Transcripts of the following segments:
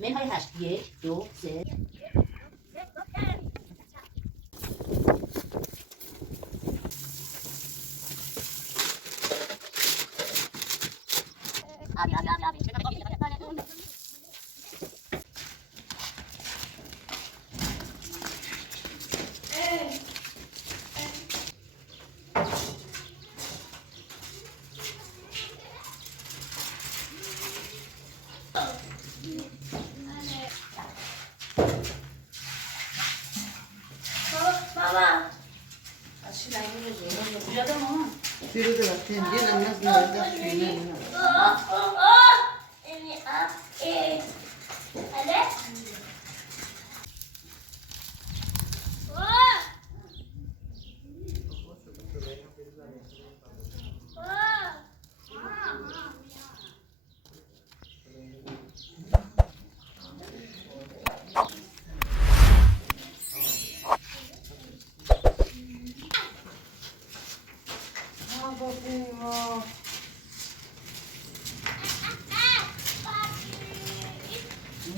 منهای 8 1 2 3 بابا از چی لنگی رو کجا دارم ماما؟ بیرو ده وقتی هم یه نماز نمازده شوینه اینی هله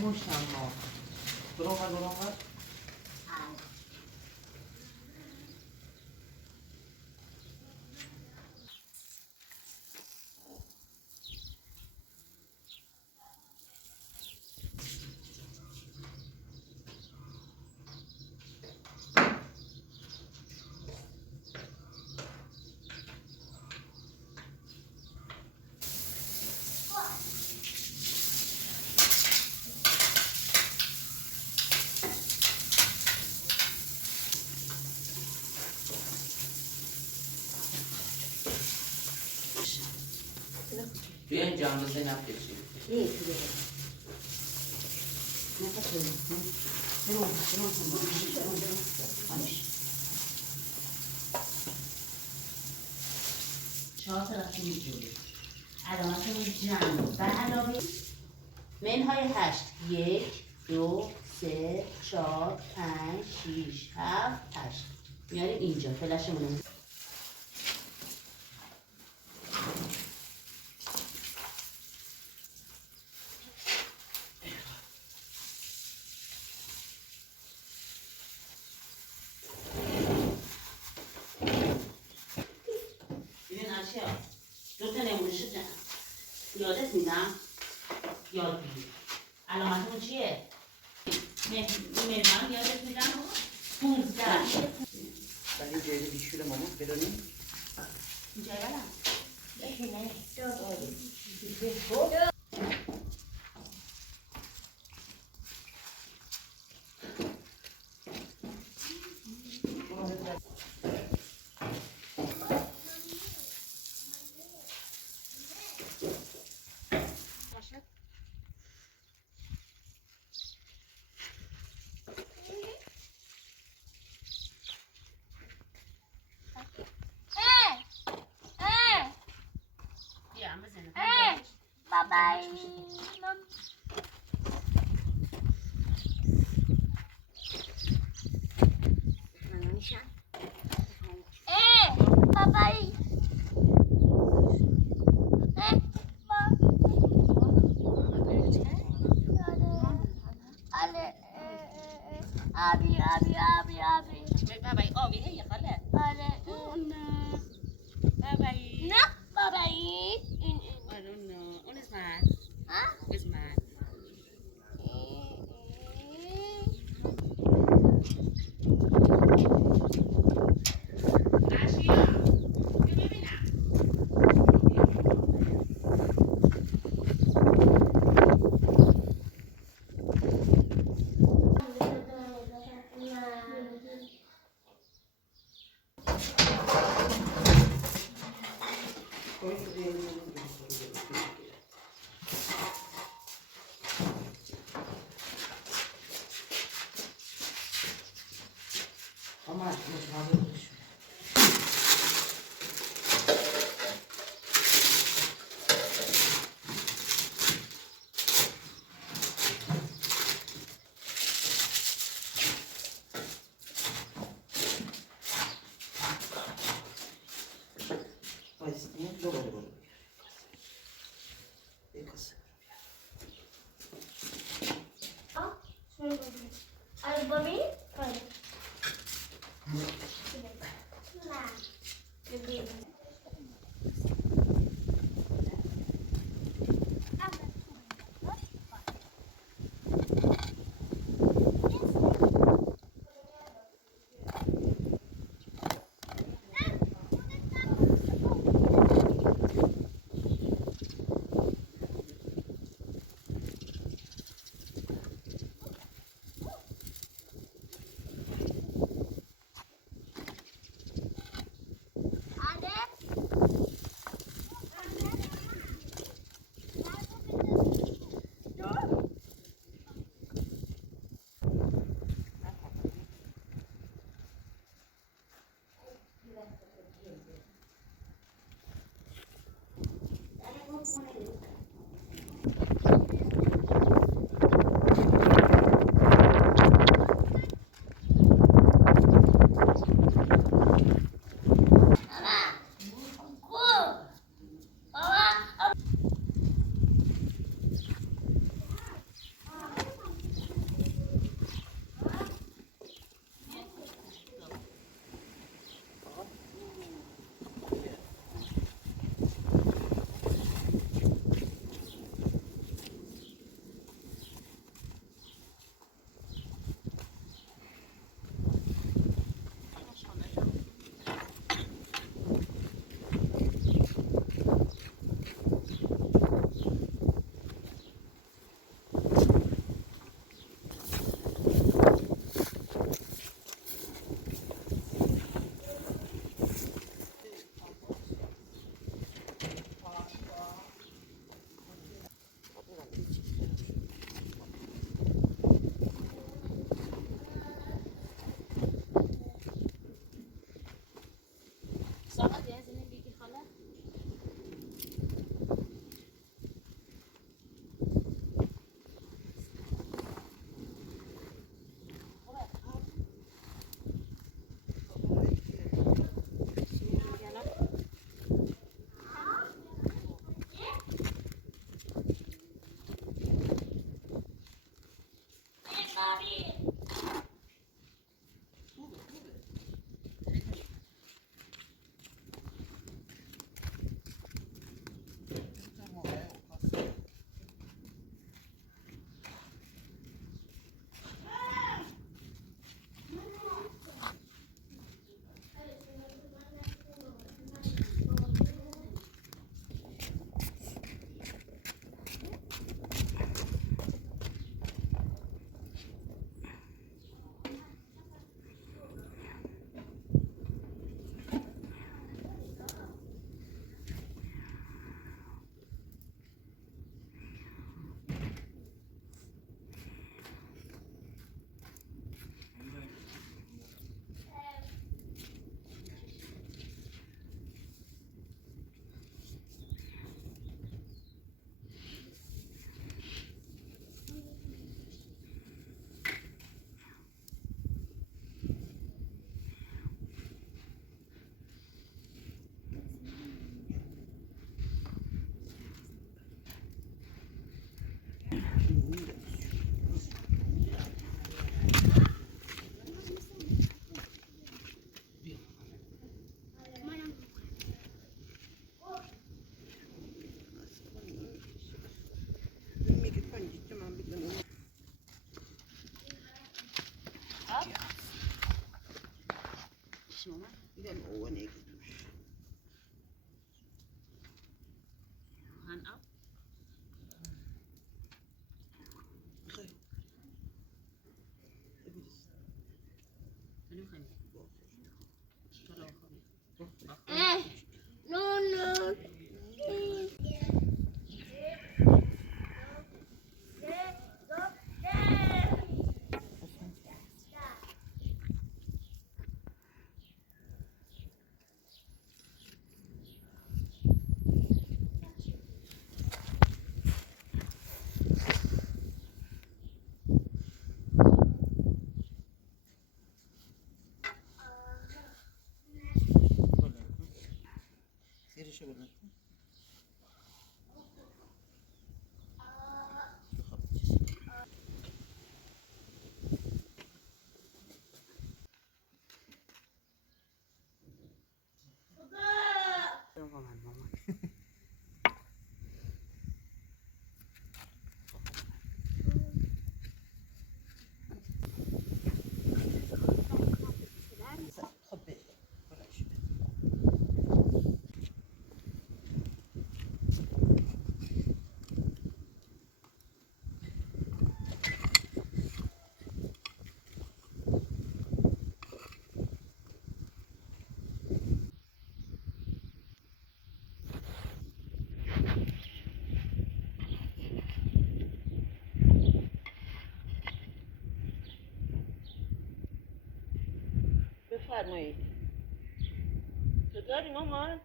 موشم ها برو توی این جامعه نفکشی ايه كده چهار طرف میجوری علامتمون جمع و علاوه منهای 8 1 2 3 4 5 6 7 8 میاریم اینجا فلشمون دو تا نمونهشو یادت میدم یاد بگیر علامتمون چیه؟ مهمان یادت میدم 15 ولی جای بیشور ماما برونیم اینجا یادم بابای بابای آبی بابای آبی هی خاله بابای نه بابایی این I don't know. One is mine. ها It's mine. اما متعادل بشون بایستیم دوباره برو بابی کنی نه ساقط یه زنی بیگی خاله شما دیدم اوانه که توش هن اب خیلی ببینیست بریم خیلی چرا نو نو زیرشو بلند کن بفرمایید. تو داری مامان؟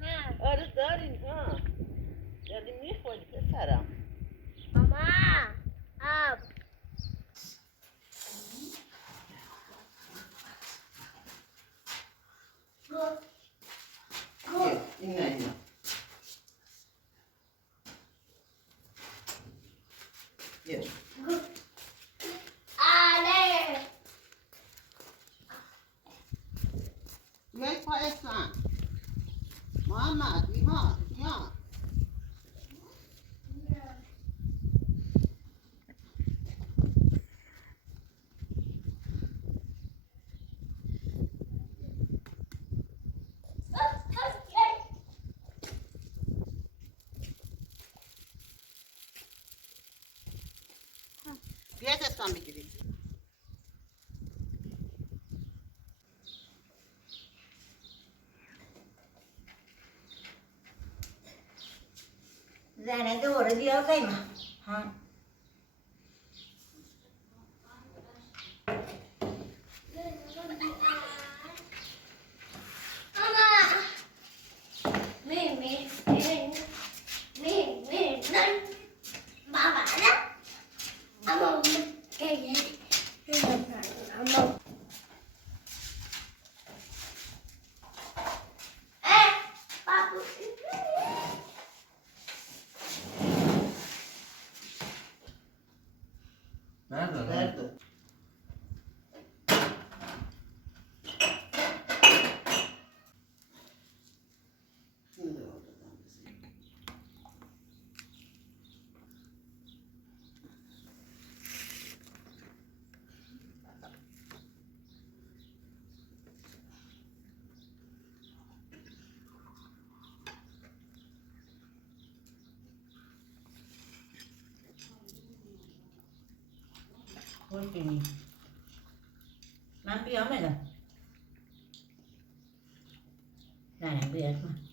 نه آره داریم ها. داری میخوری پسرم. ماما آب بیا، این نه اینا. بیا. آره بیای پایستان. محمد بیا. بیا دستان بگیرید. زنه دوره بیا قیمه ها بردار. خوشی من بیام الان زنه بیاد من